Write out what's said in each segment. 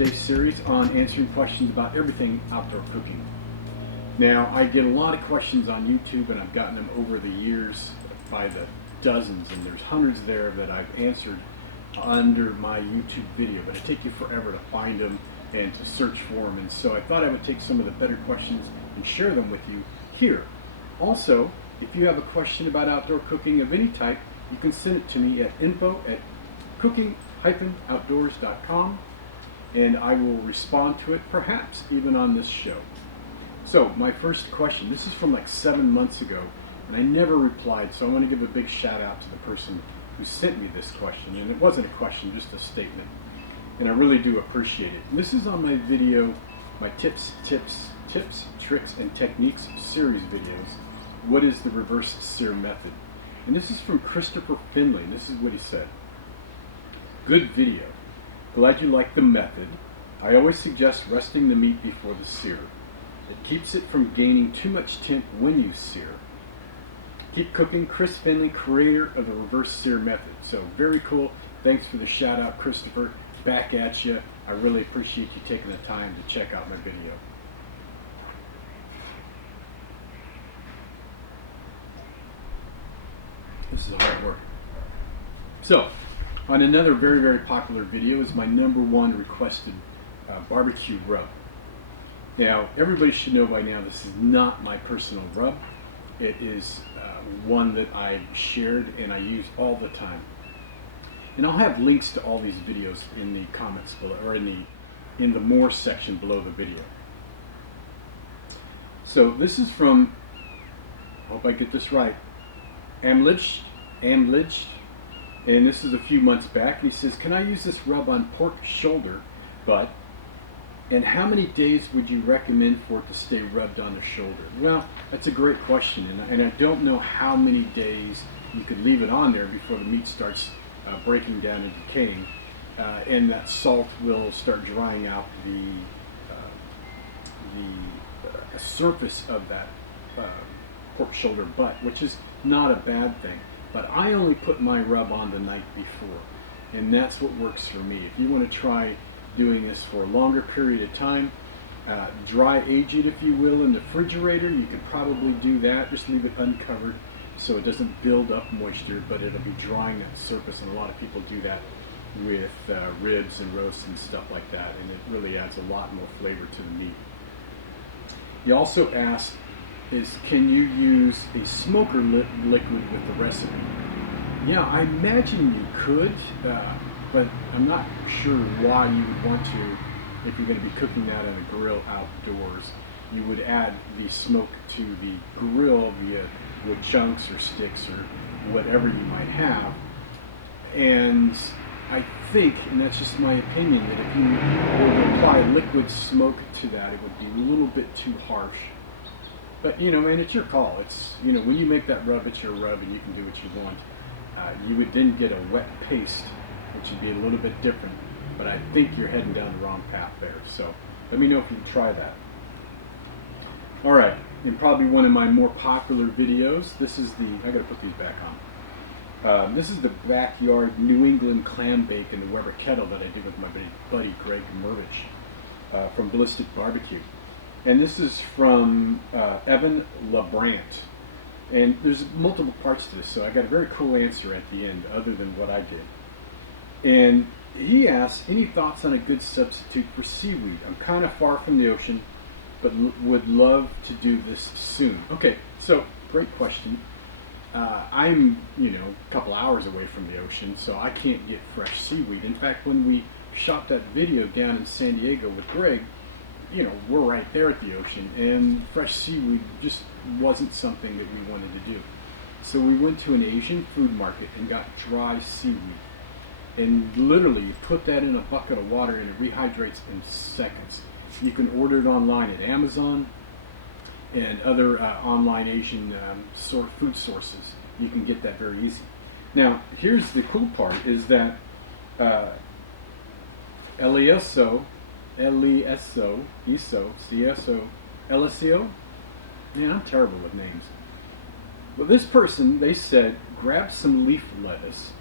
Thursday series on answering questions about everything outdoor cooking. Now, I get a lot of questions on YouTube, and I've gotten them over the years by the dozens, and there's hundreds there that I've answered under my YouTube video, but it takes you forever to find them and to search for them, and so I thought I would take some of the better questions and share them with you here. Also, if you have a question about outdoor cooking of any type, you can send it to me at info@cooking-outdoors.com, and I will respond to it, perhaps even on this show. So, my first question, this is from like 7 months ago, and I never replied, so I want to give a big shout out to the person who sent me this question, and it wasn't a question, just a statement, and I really do appreciate it. And this is on my video, my tips, tricks, and techniques series videos. What is the reverse sear method? And this is from Christopher Finley. This is what he said. Good video. Glad you like the method. I always suggest resting the meat before the sear. It keeps it from gaining too much tint when you sear. Keep cooking. Chris Finley, creator of the reverse sear method. So very cool. Thanks for the shout out, Christopher. Back at you. I really appreciate you taking the time to check out my video. This is hard work. So, on another very, very popular video is my #1 requested barbecue rub. Now, everybody should know by now this is not my personal rub. It is one that I shared and I use all the time. And I'll have links to all these videos in the comments below, or in the more section below the video. So this is from, I hope I get this right, Amlich, and this is a few months back. And he says, can I use this rub on pork shoulder butt? And how many days would you recommend for it to stay rubbed on the shoulder? Well, that's a great question, and I don't know how many days you could leave it on there before the meat starts breaking down and decaying, and that salt will start drying out the surface of that pork shoulder butt, which is not a bad thing. But I only put my rub on the night before, and that's what works for me. If you want to try doing this for a longer period of time, dry age it, if you will, in the refrigerator, you could probably do that. Just leave it uncovered so it doesn't build up moisture, but it'll be drying that surface, and a lot of people do that with ribs and roasts and stuff like that, and it really adds a lot more flavor to the meat. He also asked, can you use a smoker liquid with the recipe? Yeah, I imagine you could, but I'm not sure why you would want to. If you're going to be cooking that on a grill outdoors, you would add the smoke to the grill via wood chunks or sticks or whatever you might have. And I think, and that's just my opinion, that if you were to apply liquid smoke to that, it would be a little bit too harsh. But, man, it's your call. It's, when you make that rub, it's your rub, and you can do what you want. You would then get a wet paste, which would be a little bit different, but I think you're heading down the wrong path there. So let me know if you try that. All right, in probably one of my more popular videos, this is I gotta put these back on. This is the backyard New England clam bake in the Weber kettle that I did with my buddy Greg Mervich from Ballistic Barbecue. And this is from Evan LeBrant. And there's multiple parts to this, so I got a very cool answer at the end, other than what I did. And he asked, any thoughts on a good substitute for seaweed? I'm kind of far from the ocean, but would love to do this soon. Okay, so great question. I'm, a couple hours away from the ocean, so I can't get fresh seaweed. In fact, when we shot that video down in San Diego with Greg, we're right there at the ocean, and fresh seaweed just wasn't something that we wanted to do. So we went to an Asian food market and got dry seaweed. And literally, you put that in a bucket of water and it rehydrates in seconds. You can order it online at Amazon and other online Asian food sources. You can get that very easy. Now, here's the cool part, is that LSO, man, I'm terrible with names. But this person, they said, grab some leaf lettuce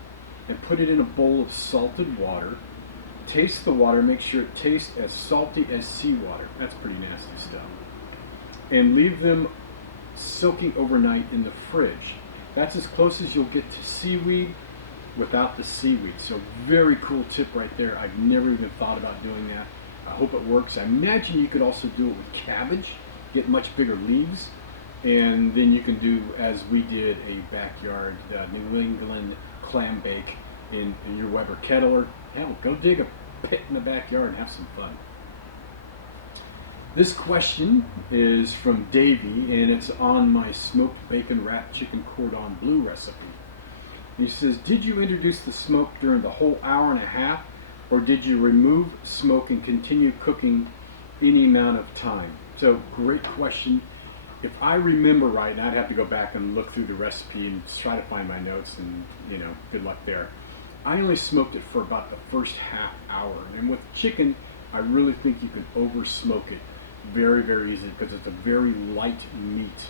and put it in a bowl of salted water, taste the water, make sure it tastes as salty as seawater. That's pretty nasty stuff. And leave them soaking overnight in the fridge. That's as close as you'll get to seaweed without the seaweed. So very cool tip right there. I've never even thought about doing that. I hope it works. I imagine you could also do it with cabbage, get much bigger leaves, and then you can do, as we did, a backyard New England clam bake in your Weber kettle, or hell, go dig a pit in the backyard and have some fun. This question is from Davey, and it's on my smoked bacon wrapped chicken cordon bleu recipe. And he says, did you introduce the smoke during the whole hour and a half, or did you remove smoke and continue cooking any amount of time? So, great question. If I remember right, and I'd have to go back and look through the recipe and try to find my notes, and good luck there. I only smoked it for about the first half hour. And with chicken, I really think you can over smoke it very, very easily because it's a very light meat.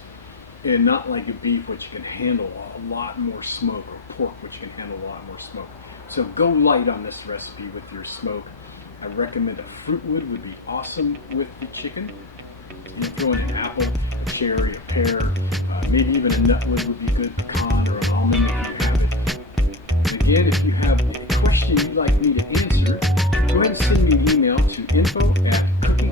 And not like a beef, which can handle a lot more smoke, or pork, which can handle a lot more smoke. So go light on this recipe with your smoke. I recommend a fruit wood would be awesome with the chicken. You throw in an apple, a cherry, a pear, maybe even a nutwood would be good, pecan or an almond if you have it. And again, if you have a question you'd like me to answer, go ahead and send me an email to info@cooking